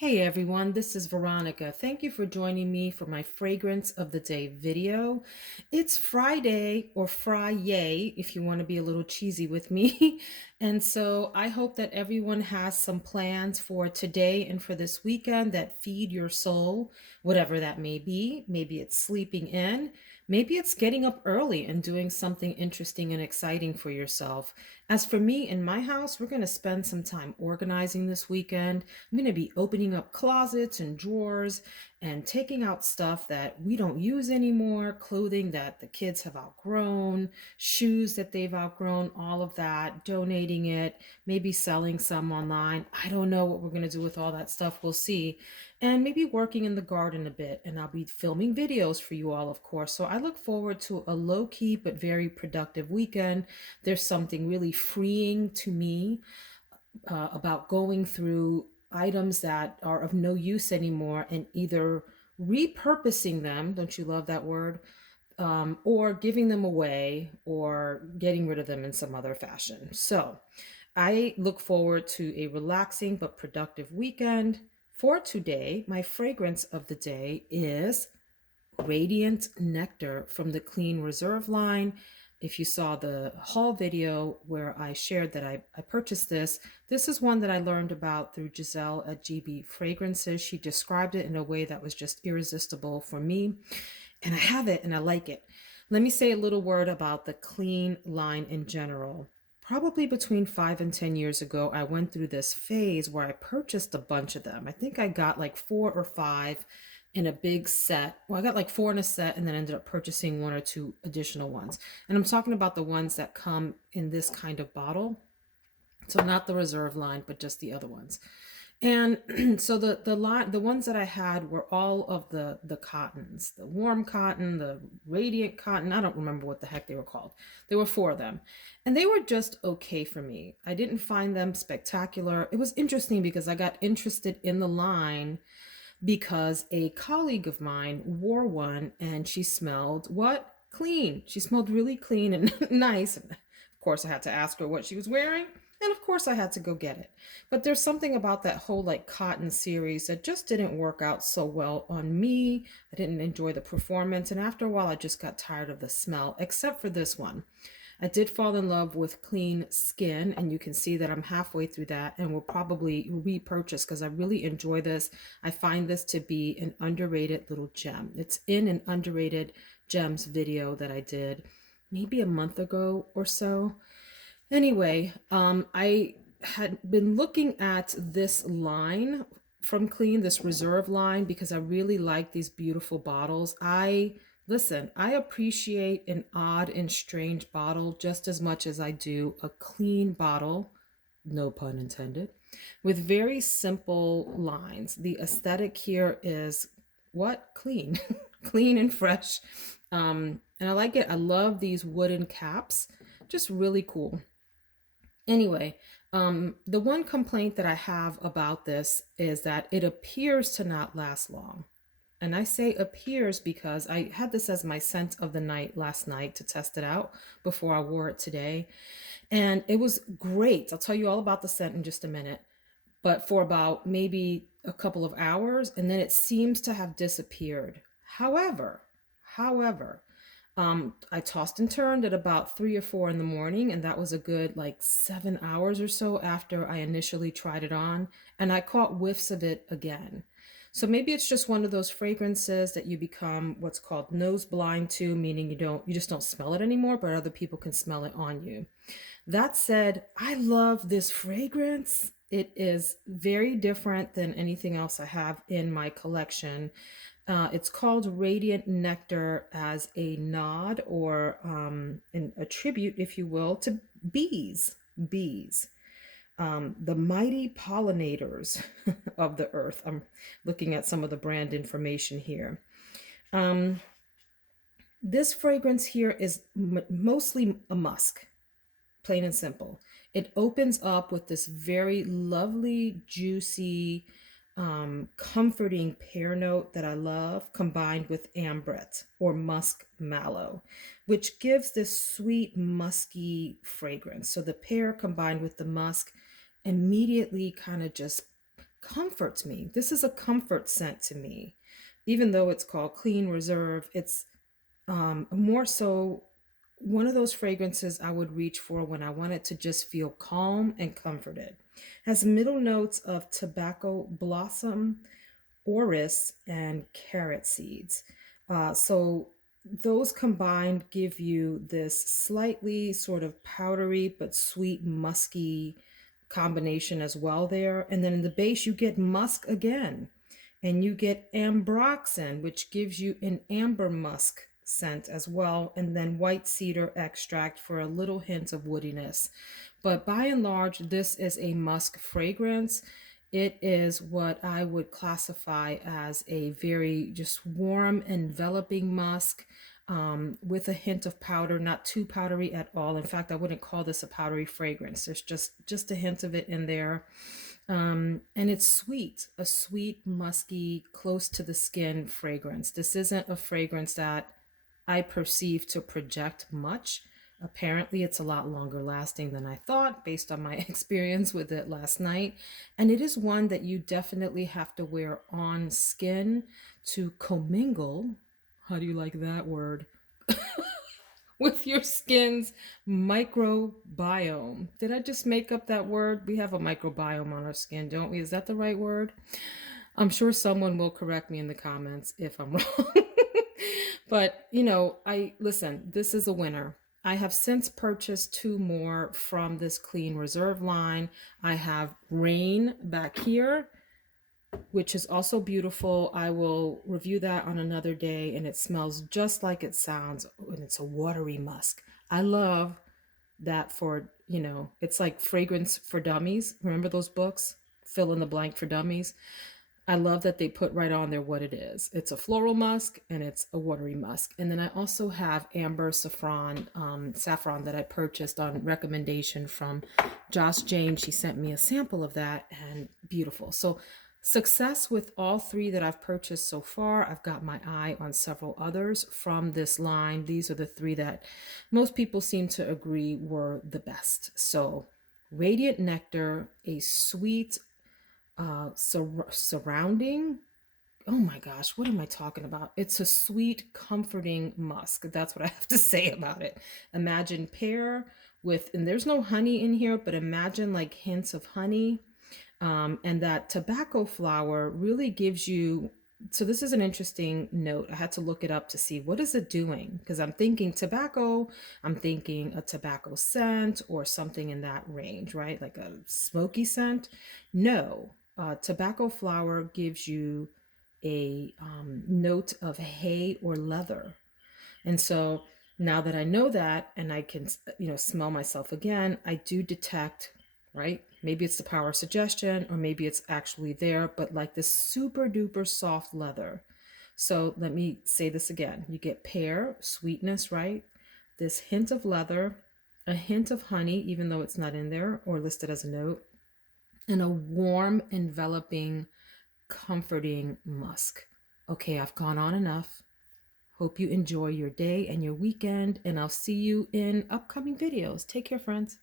Hey everyone, this is Veronica. Thank you for joining me for my Fragrance of the Day video. It's Friday or Fry-yay if you want to be a little cheesy with me. And so I hope that everyone has some plans for today and for this weekend that feed your soul, whatever that may be. Maybe it's sleeping in, maybe it's getting up early and doing something interesting and exciting for yourself. As for me in my house, we're going to spend some time organizing this weekend. I'm going to be opening up closets and drawers and taking out stuff that we don't use anymore, clothing that the kids have outgrown, shoes that they've outgrown, all of that, donating it, maybe selling some online. I don't know what we're going to do with all that stuff. We'll see. And maybe working in the garden a bit. And I'll be filming videos for you all, of course. So I look forward to a low key but very productive weekend. There's something really freeing to me about going through items that are of no use anymore and either repurposing them, don't you love that word? Or giving them away or getting rid of them in some other fashion. So I look forward to a relaxing but productive weekend. For today, my fragrance of the day is Radiant Nectar from the Clean Reserve line. If you saw the haul video where I shared that I purchased this is one that I learned about through Giselle at GB Fragrances. She described it in a way that was just irresistible for me. And I have it and I like it. Let me say a little word about the Clean line in general. Probably between 5 and 10 years ago, I went through this phase where I purchased a bunch of them. I think I got like 4 or 5 in a big set. Well, I got like 4 in a set and then ended up purchasing 1 or 2 additional ones. And I'm talking about the ones that come in this kind of bottle. So not the reserve line, but just the other ones. And so the ones that I had were all of the cottons, the warm cotton, the radiant cotton. I don't remember what the heck they were called. There were 4 of them. And they were just okay for me. I didn't find them spectacular. It was interesting because I got interested in the line because a colleague of mine wore one and she smelled what? Clean. She smelled really clean and nice. Of course, I had to ask her what she was wearing. And of course, I had to go get it. But there's something about that whole like cotton series that just didn't work out so well on me. I didn't enjoy the performance. And after a while, I just got tired of the smell, except for this one. I did fall in love with Clean Skin, and you can see that I'm halfway through that and will probably repurchase because I really enjoy this. I find this to be an underrated little gem. It's in an underrated gems video that I did maybe a month ago or so. Anyway, I had been looking at this line from Clean, this reserve line, because I really like these beautiful bottles. I appreciate an odd and strange bottle just as much as I do a clean bottle, no pun intended, with very simple lines. The aesthetic here is what? Clean, clean and fresh. And I like it. I love these wooden caps, just really cool. Anyway, the one complaint that I have about this is that it appears to not last long. And I say appears because I had this as my scent of the night last night to test it out before I wore it today. And it was great. I'll tell you all about the scent in just a minute. But for about maybe a couple of hours, and then it seems to have disappeared. However, I tossed and turned at about 3 or 4 in the morning, and that was a good like 7 hours or so after I initially tried it on, and I caught whiffs of it again. So maybe it's just one of those fragrances that you become what's called nose blind to, meaning you just don't smell it anymore, but other people can smell it on you. That said, I love this fragrance. It is very different than anything else I have in my collection. It's called Radiant Nectar as a nod or a tribute, if you will, to bees. Bees, the mighty pollinators of the earth. I'm looking at some of the brand information here. Um, this fragrance here is mostly a musk, plain and simple. It opens up with this very lovely, juicy, comforting pear note that I love, combined with ambret or musk mallow, which gives this sweet, musky fragrance. So the pear combined with the musk immediately kind of just comforts me. This is a comfort scent to me. Even though it's called Clean Reserve, it's more so one of those fragrances I would reach for when I wanted to just feel calm and comforted. Has middle notes of tobacco blossom, orris, and carrot seeds. So those combined give you this slightly sort of powdery but sweet musky combination as well there. And then in the base, you get musk again, and you get ambroxan, which gives you an amber musk scent as well, and then white cedar extract for a little hint of woodiness. But by and large, this is a musk fragrance. It is what I would classify as a very just warm, enveloping musk, with a hint of powder, not too powdery at all. In fact, I wouldn't call this a powdery fragrance. There's just a hint of it in there. And it's sweet, a sweet, musky, close to the skin fragrance. This isn't a fragrance that I perceive to project much. Apparently, it's a lot longer lasting than I thought based on my experience with it last night. And it is one that you definitely have to wear on skin to commingle. How do you like that word? With your skin's microbiome. Did I just make up that word? We have a microbiome on our skin, don't we? Is that the right word? I'm sure someone will correct me in the comments if I'm wrong. But, I listen, this is a winner. I have since purchased two more from this Clean Reserve line. I have Rain back here, which is also beautiful. I will review that on another day, and it smells just like it sounds, and it's a watery musk. I love that for, it's like fragrance for dummies. Remember those books? Fill in the blank for dummies. I love that they put right on there what it is. It's a floral musk and it's a watery musk. And then I also have amber saffron that I purchased on recommendation from Josh James. She sent me a sample of that, and beautiful. So success with all three that I've purchased so far. I've got my eye on several others from this line. These are the three that most people seem to agree were the best. So Radiant Nectar, a sweet, surrounding. Oh my gosh, what am I talking about? It's a sweet, comforting musk. That's what I have to say about it. Imagine pear with, and there's no honey in here, but imagine like hints of honey. And that tobacco flower really gives you. So this is an interesting note. I had to look it up to see what is it doing, because I'm thinking tobacco, I'm thinking a tobacco scent or something in that range, right? Like a smoky scent. No, tobacco flower gives you a note of hay or leather. And so now that I know that, and I can, smell myself again, I do detect, right? Maybe it's the power of suggestion, or maybe it's actually there, but like this super duper soft leather. So let me say this again. You get pear, sweetness, right? This hint of leather, a hint of honey, even though it's not in there or listed as a note, and a warm, enveloping, comforting musk. Okay, I've gone on enough. Hope you enjoy your day and your weekend, and I'll see you in upcoming videos. Take care, friends.